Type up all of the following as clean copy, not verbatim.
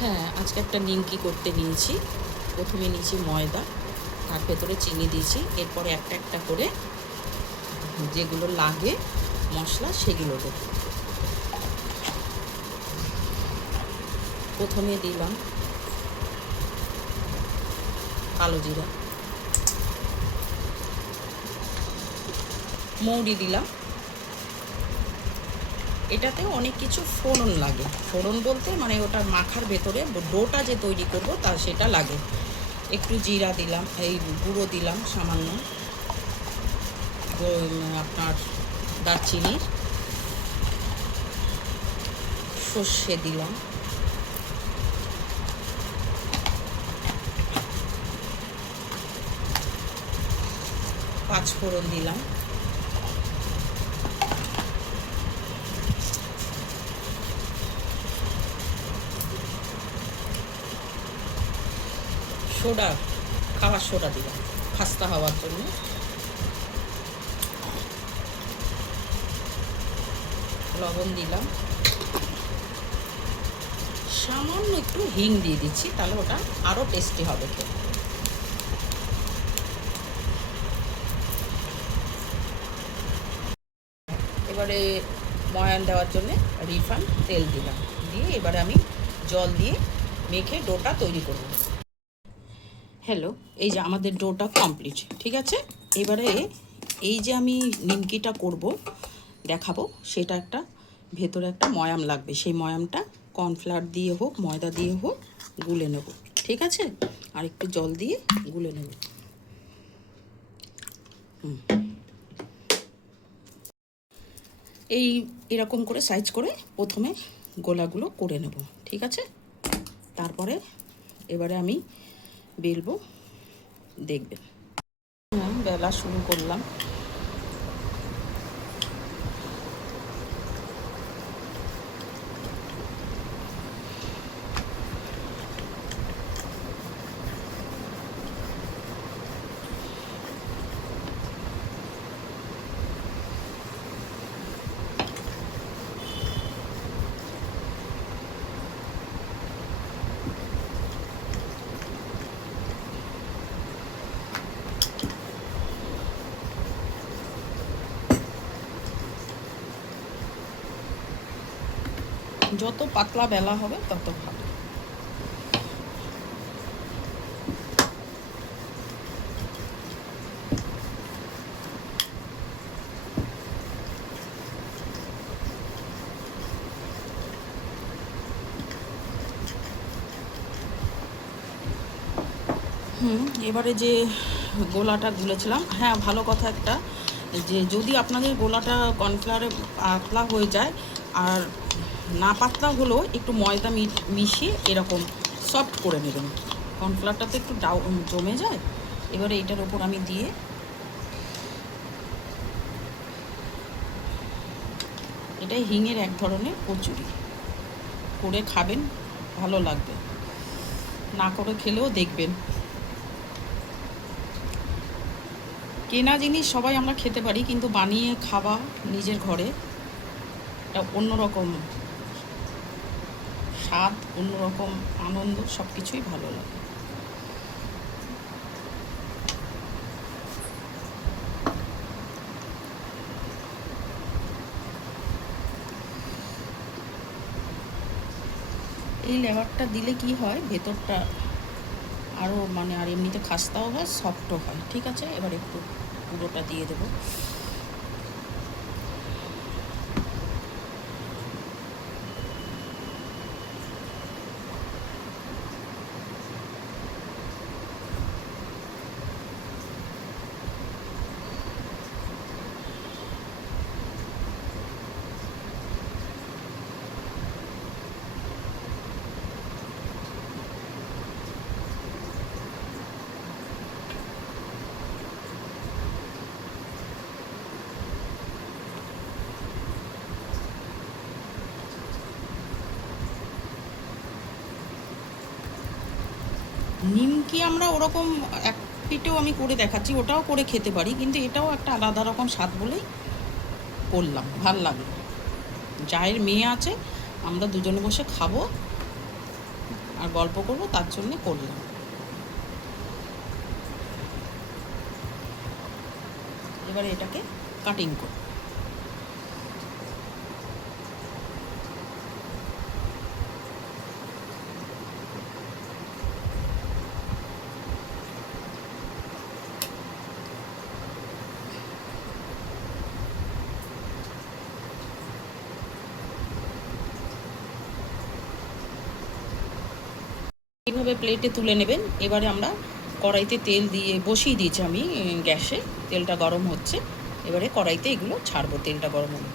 হ্যাঁ, আজকে একটা নিমকি করতে নিয়েছি। প্রথমে নিয়েছি ময়দা, তার ভেতরে চিনি দিয়েছি। এরপরে একটা একটা করে যেগুলো লাগে মশলা সেগুলো দেবো। প্রথমে দিলাম কালো জিরা, মৌরি দিলাম। এটাতে অনেক কিছু ফোড়ন লাগে। ফোড়ন বলতে মানে ওটার মাখার ভেতরে ডোটা যে তৈরি করব তা সেটা লাগে। একটু জিরা দিলাম, এই গুঁড়ো দিলাম সামান্য, আপনার দারচিনির, সর্ষে দিলাম, পাঁচফোড়ন দিলাম, সোডা, খাওয়ার সোডা দিলাম খাস্তা হওয়ার জন্য, লবণ দিলাম, সামান্য একটু হিং দিয়ে দিচ্ছি, তাহলে ওটা আরও টেস্টি হবে খেতে। এবারে ময়ান দেওয়ার জন্যে রিফাইন্ড তেল দিলাম, দিয়ে এবারে আমি জল দিয়ে মেখে ডোটা তৈরি করব। হ্যালো, এই যে আমাদের ডোটা কমপ্লিট, ঠিক আছে। এবারে এই যে আমি নিমকিটা করব দেখাবো, সেটা একটা ভেতরে একটা ময়াম লাগবে। সেই ময়ামটা কর্নফ্লাওয়ার দিয়ে হোক ময়দা দিয়ে হোক গুলে নেব, ঠিক আছে। আর একটু জল দিয়ে গুলে নেব। এরকম করে সাইজ করে প্রথমে গোলাগুলো করে নেব, ঠিক আছে। তারপরে এবারে আমি বেলবো, দেখবেন। বেলা শুরু করলাম। যত পাতলা বেলা হবে তত ভালো। এবারে যে গোলাটা গুলেছিলাম, হ্যাঁ ভালো কথা একটা, যে যদি আপনাদের গোলাটা কর্নফ্লাওয়ারে পাতলা হয়ে যায়, আর না পাতলা হলেও একটু ময়দা মিশিয়ে এরকম সফট করে নেবেন। কর্নফ্লাওয়ারটা তো একটু জমে যায়। এবারে এটার ওপর আমি দিয়ে, এটাই হিঙের এক ধরনের কচুরি, করে খাবেন ভালো লাগবে, না করে খেলেও দেখবেন। কেনা জিনিস সবাই আমরা খেতে পারি, কিন্তু বানিয়ে খাওয়া নিজের ঘরে একটা অন্যরকম স্বাদ, অন্যরকম আনন্দ, সব কিছুই ভালো লাগে। এই লেয়ারটা দিলে কি হয়, ভেতরটা আরও মানে আর এমনিতে খাস্তাও হয়, সফটও হয়, ঠিক আছে। এবার একটু পুরোটা দিয়ে দেবো। নিমকি আমরা ওরকম এক পিঠেও আমি করে দেখাচ্ছি, ওটাও করে খেতে পারি, কিন্তু এটাও একটা আলাদা রকম স্বাদ বলেই করলাম, ভাল লাগলো। যায়ের মেয়ে আছে, আমরা দুজনে বসে খাবো, আর গল্প করব, তার জন্যে করলাম। এবারে এটাকে কাটিং করব। এইভাবে প্লেটে তুলে নেবেন। এবারে আমরা কড়াইতে তেল দিয়ে বসিয়ে দিয়েছি আমি গ্যাসে, তেলটা গরম হচ্ছে। এবারে কড়াইতে এগুলো ছাড়বো, তেলটা গরম হবে।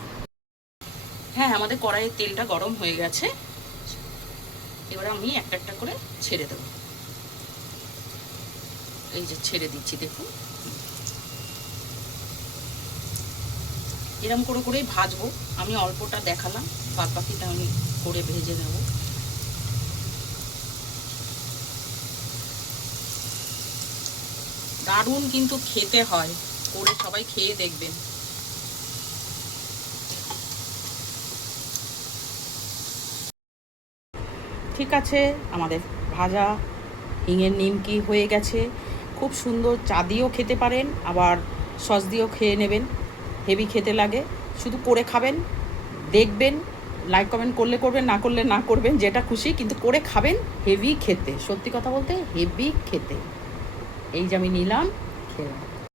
হ্যাঁ, আমাদের কড়াইয়ের তেলটা গরম হয়ে গেছে। এবারে আমি একটা একটা করে ছেড়ে দেবো। এই যে ছেড়ে দিচ্ছি, দেখুন। এরম করে করেই ভাজবো। আমি অল্পটা দেখালাম, বাদ বাকিটা আমি করে ভেজে নেব। দারুণ কিন্তু খেতে হয়, করে সবাই খেয়ে দেখবেন। ঠিক আছে, আমাদের ভাজা হিঙের নিমকি হয়ে গেছে। খুব সুন্দর, চা দিয়েও খেতে পারেন, আবার সস দিয়েও খেয়ে নেবেন, হেভি খেতে লাগে। শুধু করে খাবেন, দেখবেন, লাইক কমেন্ট করলে করবেন, না করলে না করবেন, যেটা খুশি, কিন্তু করে খাবেন। হেভি খেতে, সত্যি কথা বলতে হেভি খেতে। এই যে আমি নিলাম, খেলাম।